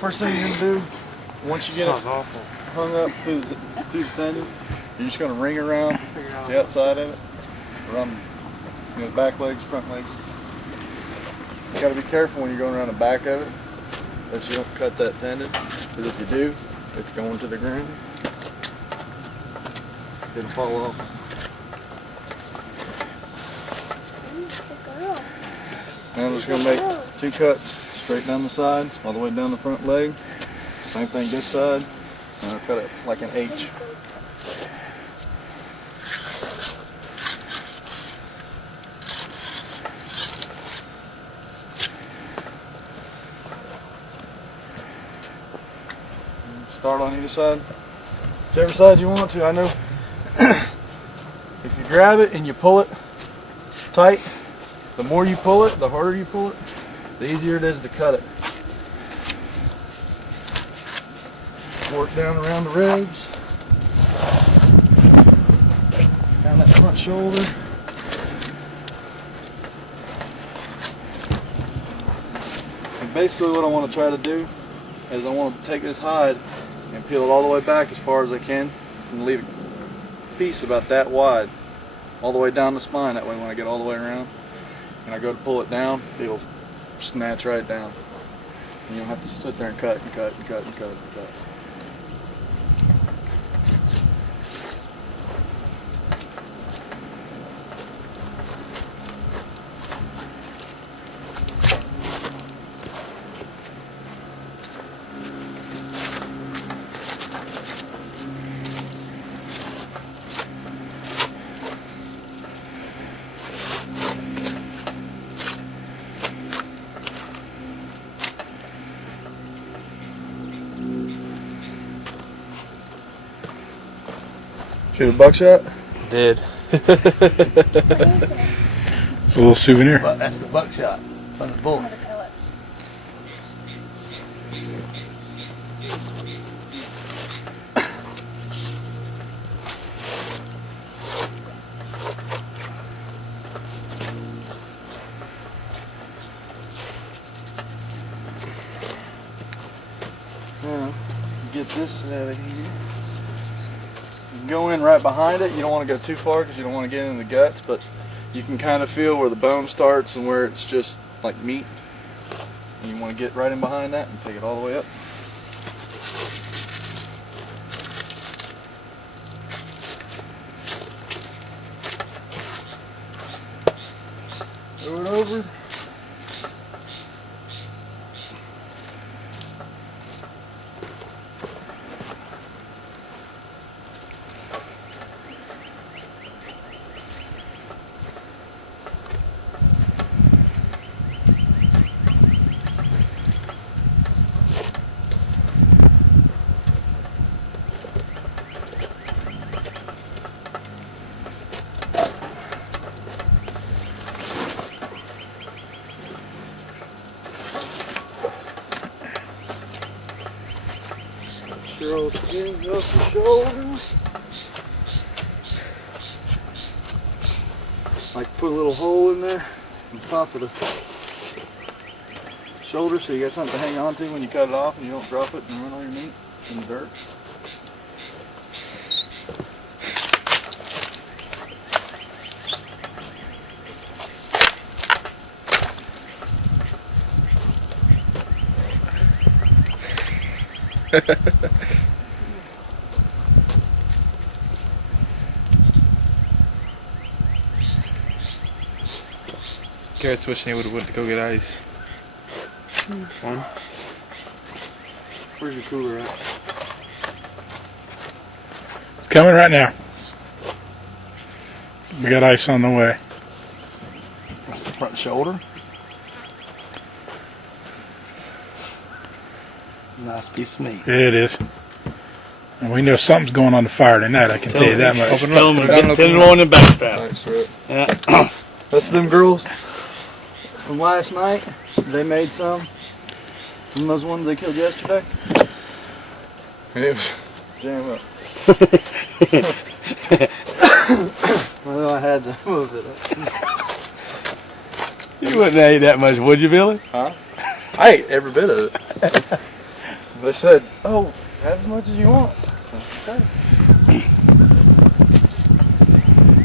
First thing you're gonna do, once you get it hung up through the tendon, you're just gonna ring around the outside of it, around the back legs, front legs. You gotta be careful when you're going around the back of it that you don't cut that tendon, because if you do, it's going to the ground. It'll fall off. Now I'm just going to make 2 cuts straight down the side, all the way down the front leg. Same thing this side, and I'll cut it like an H. Start on either side, whichever side you want to. I know if you grab it and you pull it tight, the more you pull it, the harder you pull it, the easier it is to cut it. Work down around the ribs, down that front shoulder. And basically what I want to try to do is I want to take this hide and peel it all the way back as far as I can and leave a piece about that wide all the way down the spine. That way when I get all the way around and I go to pull it down, it'll snatch right down. And you don't have to sit there and cut and cut and cut and cut and cut. Shoot a buckshot? Did. It's a little souvenir. But that's the buckshot from the bullet. Now, get this out of here. You can go in right behind it. You don't want to go too far because you don't want to get in the guts, but you can kind of feel where the bone starts and where it's just like meat. And you want to get right in behind that and take it all the way up. Throw it over. Roll skin off the shoulder. Like put a little hole in there on top of the shoulder so you got something to hang on to when you cut it off and you don't drop it and ruin all your meat in the dirt. Garrett's wishing he would have went to go get ice. One. Where's your cooler at? It's coming right now. We got ice on the way. That's the front shoulder. Nice piece of meat. It is. And we know something's going on the fire tonight, I can tell you that much. Tell them to get the one in the backstrap. Thanks for it. Yeah. That's them girls from last night. They made some from those ones they killed yesterday. And it was jam up. Well, I had to move it up. You wouldn't have ate that much, would you, Billy? Huh? I ate every bit of it. They said, oh, have as much as you want. Okay.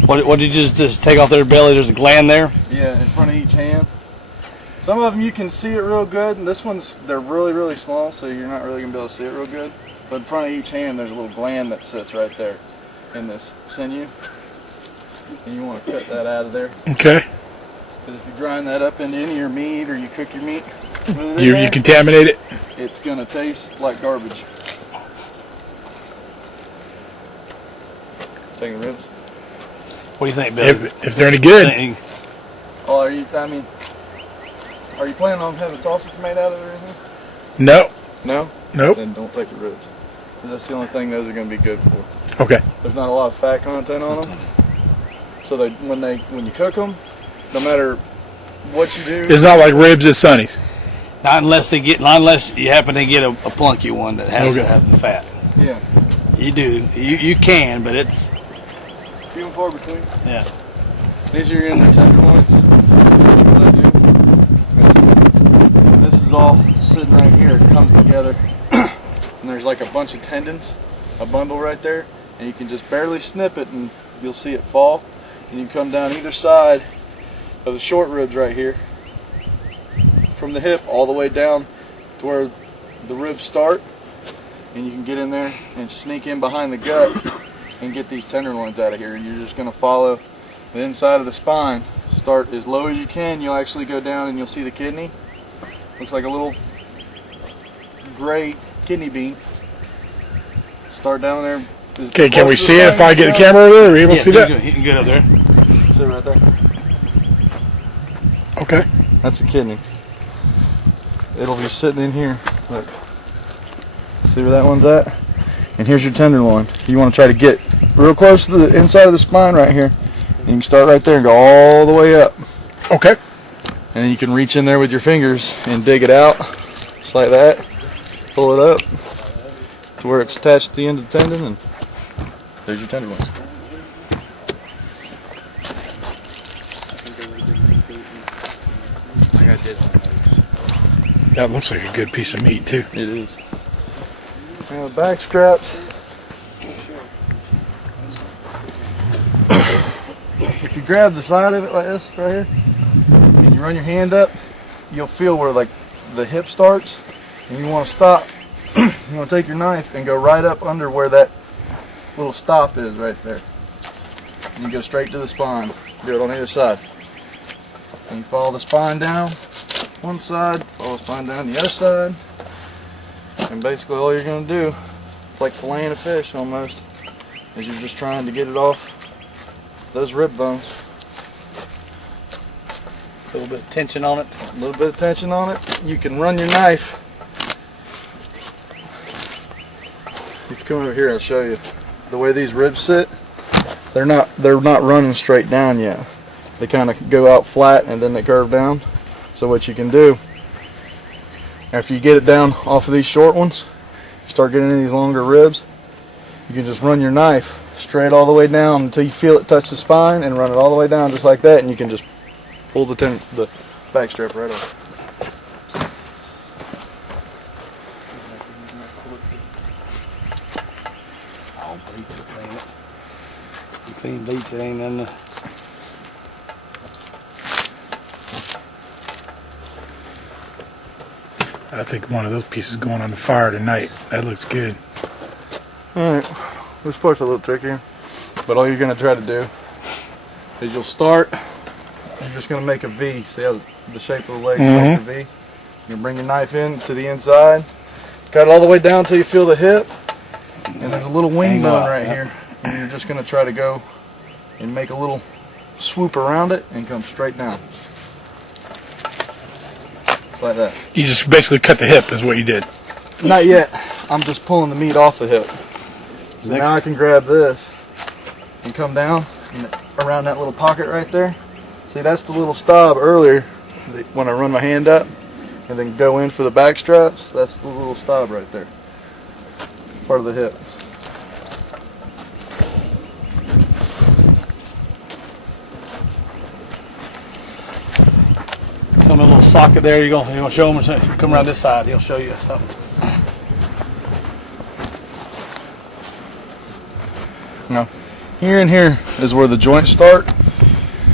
What did you just take off their belly? There's a gland there? Yeah, in front of each hand. Some of them you can see it real good, and this one's, they're really, really small, so you're not really going to be able to see it real good. But in front of each hand, there's a little gland that sits right there in this sinew. And you want to cut that out of there. Okay. Because if you grind that up into any of your meat, or you cook your meat, You contaminate it? it's going to taste like garbage. Taking ribs. What do you think, Bill? If they're any good. Oh, are you planning on having sausage made out of it or anything? No. No? Nope. Then don't take the ribs. 'Cause that's the only thing those are going to be good for. Okay. There's not a lot of fat content on them. So when you cook them, no matter what you do. It's not like ribs at Sonny's. Not unless you happen to get a plunky one that has to have the fat. Yeah. You do. You can, but it's Few and far between. yeah. These are your inner tenderloins. What I do. This is all sitting right here. It comes together. And there's like a bunch of tendons, a bundle right there. And you can just barely snip it and you'll see it fall. And you come down either side of the short ribs right here. From the hip all the way down to where the ribs start. And you can get in there and sneak in behind the gut and get these tenderloins out of here. You're just going to follow the inside of the spine. Start as low as you can. You'll actually go down and you'll see the kidney. Looks like a little gray kidney bean. Start down there. Okay, can we see it if I get the camera over there? Are we able to see that? You can get up there. Sit right there. Okay. That's a kidney. It'll be sitting in here. Look. See where that one's at? And here's your tenderloin. You want to try to get real close to the inside of the spine right here. And you can start right there and go all the way up. Okay. And then you can reach in there with your fingers and dig it out. Just like that. Pull it up to where it's attached to the end of the tendon, and there's your tenderloin. That looks like a good piece of meat, too. It is. Now the back straps. If you grab the side of it like this right here, and you run your hand up, you'll feel where like the hip starts, and you want to stop. You want to take your knife and go right up under where that little stop is right there. And you go straight to the spine. Do it on either side. And you follow the spine down one side, follow the spine down the other side. And basically all you're going to do, it's like filleting a fish almost, is you're just trying to get it off those rib bones. A little bit of tension on it. A little bit of tension on it. You can run your knife. If you come over here, I'll show you. The way these ribs sit, they're not running straight down yet. They kind of go out flat and then they curve down. So what you can do, after you get it down off of these short ones, you start getting into these longer ribs, you can just run your knife straight all the way down until you feel it touch the spine, and run it all the way down just like that, and you can just pull the back strap right off. Oh, bleach will clean it. You clean bleach, it ain't nothing. I think one of those pieces going on the fire tonight. That looks good. Alright, this part's a little trickier, but all you're going to try to do is you'll start, you're just going to make a V. See how the shape of the leg makes a V? You're going to bring your knife in to the inside, cut it all the way down until you feel the hip, and there's a little wing bone right here. And you're just going to try to go and make a little swoop around it and come straight down. Like that. You just basically cut the hip is what you did. Not yet. I'm just pulling the meat off the hip. So now I can grab this and come down and around that little pocket right there. See, that's the little stop earlier when I run my hand up and then go in for the back straps. That's the little stop right there. Part of the hip. Come a little socket there. You're gonna show him. Come around this side. He'll show you something. Now, here and here is where the joints start,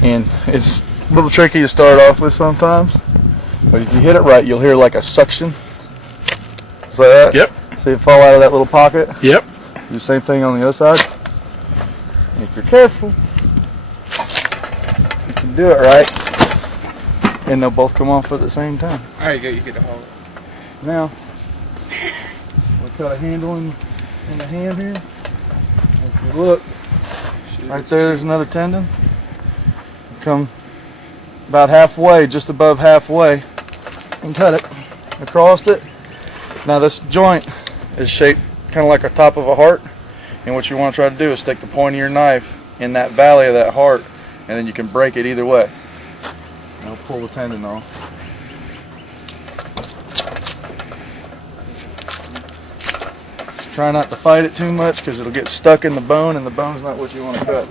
and it's a little tricky to start off with sometimes. But if you hit it right, you'll hear like a suction. Just like that. Yep. So you fall out of that little pocket. Yep. Do the same thing on the other side. And if you're careful, you can do it right, and they'll both come off at the same time. There you go, you get the whole. Now, we'll cut a handle in the hand here. If you look, right there's another tendon. Come about halfway, just above halfway, and cut it across it. Now this joint is shaped kind of like the top of a heart, and what you want to try to do is stick the point of your knife in that valley of that heart, and then you can break it either way. I'll pull the tendon off. Just try not to fight it too much because it'll get stuck in the bone, and the bone's not what you want to cut.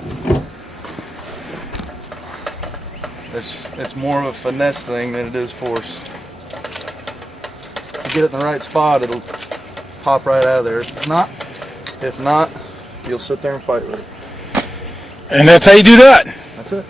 It's more of a finesse thing than it is force. If you get it in the right spot, it'll pop right out of there. If not, you'll sit there and fight with it. And that's how you do that. That's it.